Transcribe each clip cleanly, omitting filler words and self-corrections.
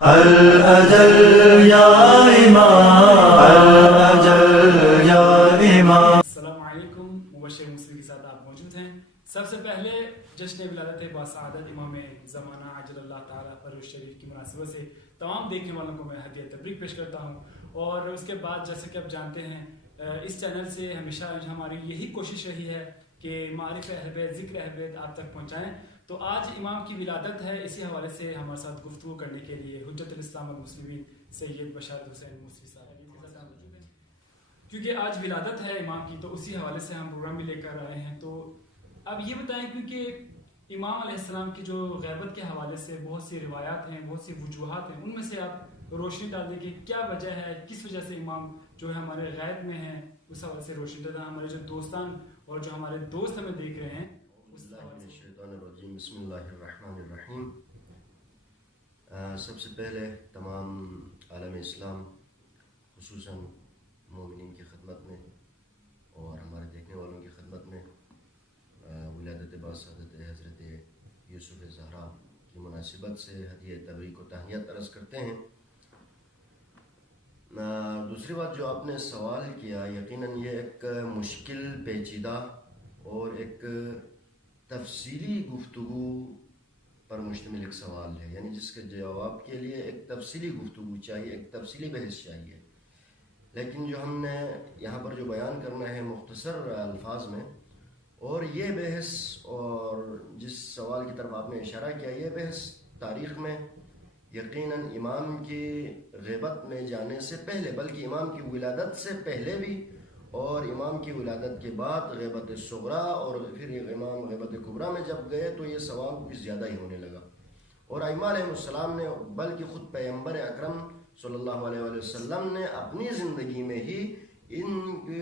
الأجل يا إمام الأجل يا إمام. السلام علیکم. مبشر مسلم کے ساتھ آپ موجود ہیں. سب سے پہلے جشن ولادت باسعادت امام زمانہ عجل اللہ تعالیٰ فرح شریف کی مناسبت سے تمام دیکھنے والوں کو میں ہدیہ تبریک پیش کرتا ہوں. اور اس کے بعد جیسے کہ آپ جانتے ہیں اس چینل سے ہمیشہ ہماری یہی کوشش رہی ہے کہ معارف اہل بیت ذکر اہل بیت آپ تک پہنچائیں. تو آج امام کی ولادت ہے, اسی حوالے سے ہمارے ساتھ گفتگو کرنے کے لیے حجت الاسلام والمسلمین سید بشار حسین موسوی صاحب موجود ہیں. کیونکہ آج ولادت ہے امام کی تو اسی حوالے سے ہم پروگرام بھی لے کر آئے ہیں. تو اب یہ بتائیں, کیونکہ امام علیہ السلام کی جو غیبت کے حوالے سے بہت سی روایات ہیں, بہت سی وجوہات ہیں, ان میں سے آپ روشنی ڈال دیں کہ کیا وجہ ہے, کس وجہ سے امام جو ہے ہمارے غیب میں ہیں, اس حوالے سے روشنی ڈالیں. ہمارے جو دوستان اور جو ہمارے دوست ہمیں دیکھ رہے ہیں بسم اللہ الرحمن الرحیم. سب سے پہلے تمام عالم اسلام خصوصاً مومنین کی خدمت میں اور ہمارے دیکھنے والوں کی خدمت میں ولادت باسعادت حضرت یوسف زہرا کی مناسبت سے ہدیہ تبریک و تہنیت عرض کرتے ہیں. دوسری بات جو آپ نے سوال کیا, یقیناً یہ ایک مشکل پیچیدہ اور ایک تفصیلی گفتگو پر مشتمل ایک سوال ہے, یعنی جس کے جواب کے لیے ایک تفصیلی گفتگو چاہیے, ایک تفصیلی بحث چاہیے. لیکن جو ہم نے یہاں پر جو بیان کرنا ہے مختصر الفاظ میں, اور یہ بحث اور جس سوال کی طرف آپ نے اشارہ کیا, یہ بحث تاریخ میں یقیناً امام کی غیبت میں جانے سے پہلے, بلکہ امام کی ولادت سے پہلے بھی اور امام کی ولادت کے بعد غیبت صغریٰ اور پھر امام غیبت کبریٰ میں جب گئے تو یہ سوال کچھ زیادہ ہی ہونے لگا. اور ائمہ علیہ السلام نے, بلکہ خود پیغمبر اکرم صلی اللہ علیہ وآلہ وسلم نے اپنی زندگی میں ہی ان کی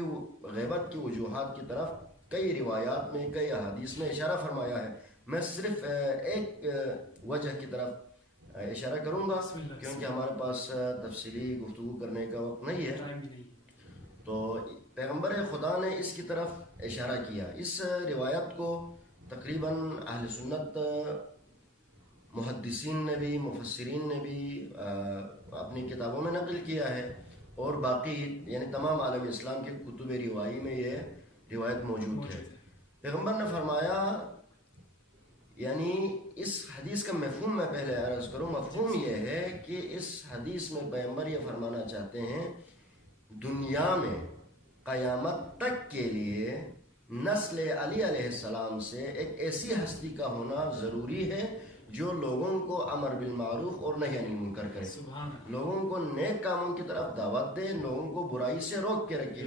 غیبت کی وجوہات کی طرف کئی روایات میں, کئی احادیث میں اشارہ فرمایا ہے. میں صرف ایک وجہ کی طرف اشارہ کروں گا کیونکہ ہمارے پاس تفصیلی گفتگو کرنے کا وقت نہیں ہے. تو پیغمبر خدا نے اس کی طرف اشارہ کیا. اس روایت کو تقریباً اہل سنت محدثین نے بھی, مفسرین نے بھی اپنی کتابوں میں نقل کیا ہے, اور باقی یعنی تمام عالم اسلام کے کتب روائی میں یہ روایت موجود ہے. پیغمبر نے فرمایا, یعنی اس حدیث کا مفہوم میں پہلے عرض کروں. مفہوم یہ ہے کہ اس حدیث میں پیغمبر یہ فرمانا چاہتے ہیں دنیا میں قیامت تک کے لیے نسل علی علیہ السلام سے ایک ایسی ہستی کا ہونا ضروری ہے جو لوگوں کو امر بالمعروف اور نہی عن المنکر کرے, لوگوں کو نیک کاموں کی طرف دعوت دے, لوگوں کو برائی سے روک کے رکھے.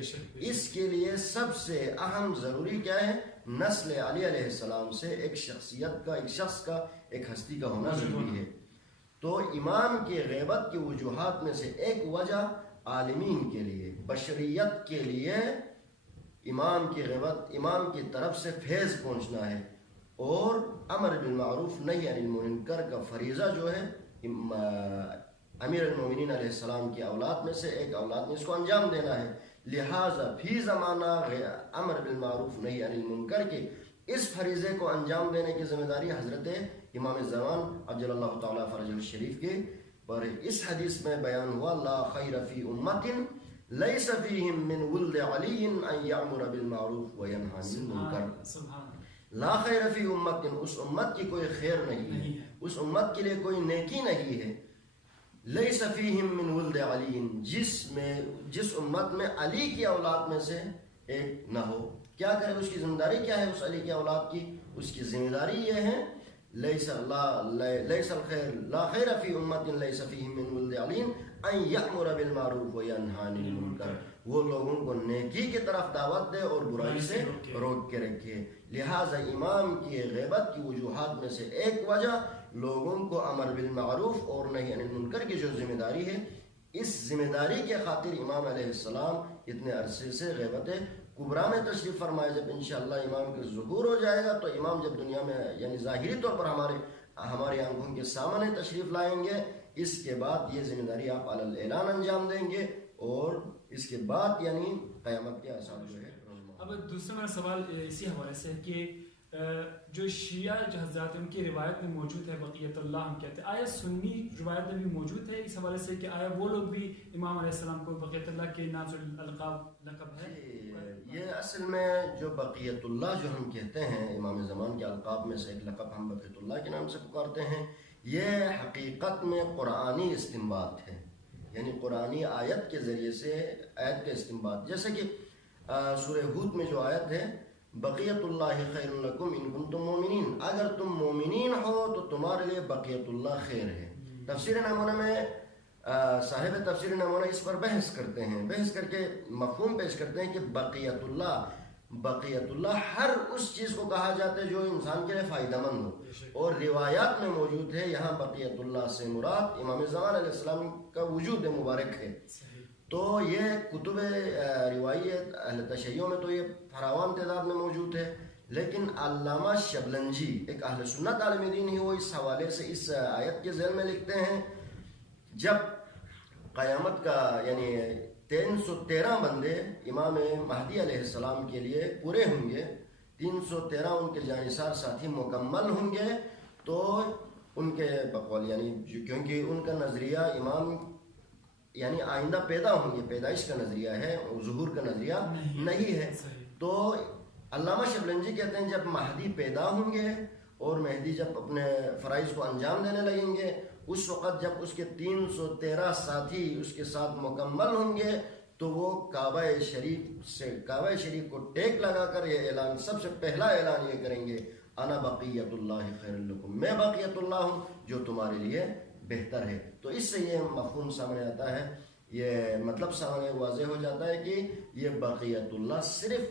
اس کے لیے سب سے اہم ضروری کیا ہے, نسل علی علیہ السلام سے ایک شخصیت کا, ایک شخص کا, ایک ہستی کا ہونا ضروری ہے. تو امام کی غیبت کی وجوہات میں سے ایک وجہ عالمین کے لیے, بشریت کے لیے امام کی غیبت, امام کی طرف سے فیض پہنچنا ہے, اور امر بالمعروف نہی عن المنکر کا فریضہ جو ہے امیر المومنین علیہ السلام کی اولاد میں سے ایک اولاد نے اس کو انجام دینا ہے. لہٰذا فی زمانہ امر بالمعروف نہی عن المنکر کے اس فریضے کو انجام دینے کی ذمہ داری حضرت امام زمان عجل اللہ تعالیٰ فرجہ الشریف کی پر اس حدیث میں بیان ہوا. لا خیر فی امت لیس فیہم من ولد علی ان یامر بالمعروف وینہی عن المنکر. لا خیر فی امت, اس امت کی کوئی خیر نہیں ہے, اس امت کے لیے کوئی نیکی نہیں ہے. لیس فیہم من ولد علی, جس امت میں علی کی اولاد میں سے ایک نہ ہو. کیا کرے, اس کی ذمہ داری کیا ہے اس علی کی اولاد کی؟ اس کی ذمہ داری یہ ہے لیس الخیر لا خیر فی امت لیس فیہم من ولد علی ان یأمر بالمعروف وینہی عن المنکر, وہ لوگوں کو نیکی کی طرف دعوت دے اور برائی سے روک کے رکھے. لہٰذا امام کی غیبت کی وجوہات میں سے ایک وجہ لوگوں کو امر بالمعروف اور نہی عن المنکر کی جو ذمہ داری ہے, اس ذمہ داری کے خاطر امام علیہ السلام اتنے عرصے سے غیبت کبریٰ میں تشریف فرمائے. جب انشاءاللہ امام کے ظہور ہو جائے گا تو امام جب دنیا میں یعنی ظاہری طور پر ہماری آنکھوں کے سامنے تشریف لائیں گے, اس کے بعد یہ ذمہ داری آپ علی الاعلان انجام دیں گے, اور اس کے بعد یعنی قیامت کے آثار جو ہے. اب دوسرا میرا سوال اسی حوالے سے ہے کہ جو شیعہ جو حضرات ان کی روایت میں موجود ہے بقیت اللہ ہم کہتے ہیں، آیا سنی روایت میں بھی موجود ہے اس حوالے سے کہ آیا وہ لوگ بھی امام علیہ السلام کو بقیت اللہ کے نام سے القاب لقب ہے؟ یہ اصل میں جو بقیت اللہ جو ہم کہتے ہیں امام زمان کے القاب میں سے ایک لقب ہم بقیت اللہ کے نام سے پکارتے ہیں، یہ حقیقت میں قرآنی استنباط ہے، یعنی قرآنی آیت کے ذریعے سے آیت کا استنباط، جیسے کہ سورہ ہود میں جو آیت ہے بقیت اللہ خیر لکم ان کنتم مومنین، اگر تم مومنین ہو تو تمہارے لیے بقیت اللہ خیر ہے۔ تفسیر نمونہ میں صاحب تفسیر نمونہ اس پر بحث کرتے ہیں، بحث کر کے مفہوم پیش کرتے ہیں کہ بقیت اللہ ہر اس چیز کو کہا جاتا ہے جو انسان کے لیے فائدہ مند ہو، اور روایات میں موجود ہے یہاں بقیت اللہ سے مراد امام زمان علیہ السلام کا وجود مبارک ہے۔ تو یہ کتب روایت اہل تشیع میں تو یہ فراوان تعداد میں موجود ہے، لیکن علامہ شبلنجی ایک اہل سنت عالم دین ہی وہ اس حوالے سے اس آیت کے ذیل میں لکھتے ہیں جب قیامت کا یعنی 313 بندے امام مہدی علیہ السلام کے لیے پورے ہوں گے، 313 ان کے جانثار ساتھی مکمل ہوں گے، تو ان کے بقول یعنی کیونکہ ان کا نظریہ امام یعنی آئندہ پیدا ہوں گے، پیدائش کا نظریہ ہے، ظہور کا نظریہ نہیں ہے، تو علامہ شبلنجی کہتے ہیں جب مہدی پیدا ہوں گے اور مہدی جب اپنے فرائض کو انجام دینے لگیں گے، اس وقت جب اس کے 313 ساتھی اس کے ساتھ مکمل ہوں گے تو وہ کعبہ شریف کو ٹیک لگا کر یہ اعلان، سب سے پہلا اعلان یہ کریں گے انا بقیت اللہ خیر لکم، میں بقیت اللہ ہوں جو تمہارے لیے بہتر ہے۔ تو اس سے یہ مفہوم سامنے آتا ہے، یہ مطلب سامنے واضح ہو جاتا ہے کہ یہ بقیت اللہ صرف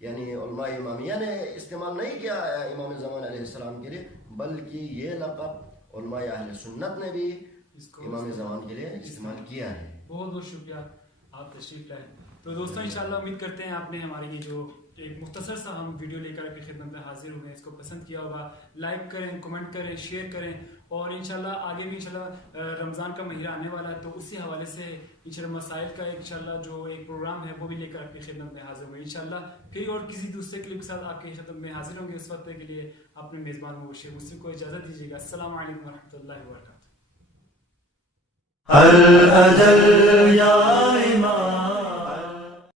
یعنی علماء امامیہ نے استعمال نہیں کیا امام زمان علیہ السلام کے لیے، بلکہ یہ لقب علماء اہل سنت نے بھی امام زمان کے لیے استعمال کیا ہے۔ بہت بہت شکریہ، آپ تشریف لائیں۔ تو دوستوں انشاءاللہ امید کرتے ہیں آپ نے ہماری یہ جو ایک مختصر سا ہم ویڈیو لے کر آپ کی خدمت میں حاضر ہوئے اس کو پسند کیا ہوگا، لائک کریں، کمنٹ کریں، شیئر کریں، اور انشاءاللہ آگے بھی انشاءاللہ رمضان کا مہینہ آنے والا ہے تو اسی حوالے سے انشاءاللہ مسائل کا انشاءاللہ جو ایک پروگرام ہے وہ بھی لے کر آپ کی خدمت میں حاضر ہوئے انشاءاللہ، پھر اور کسی دوسرے کلپ کے ساتھ آپ کی خدمت میں حاضر ہوں گے۔ اس وقت کے لیے اپنے میزبان مبشر مسلم کو اجازت دیجیے گا۔ السلام علیکم ورحمۃ اللہ وبرکاتہ۔ الأجل يا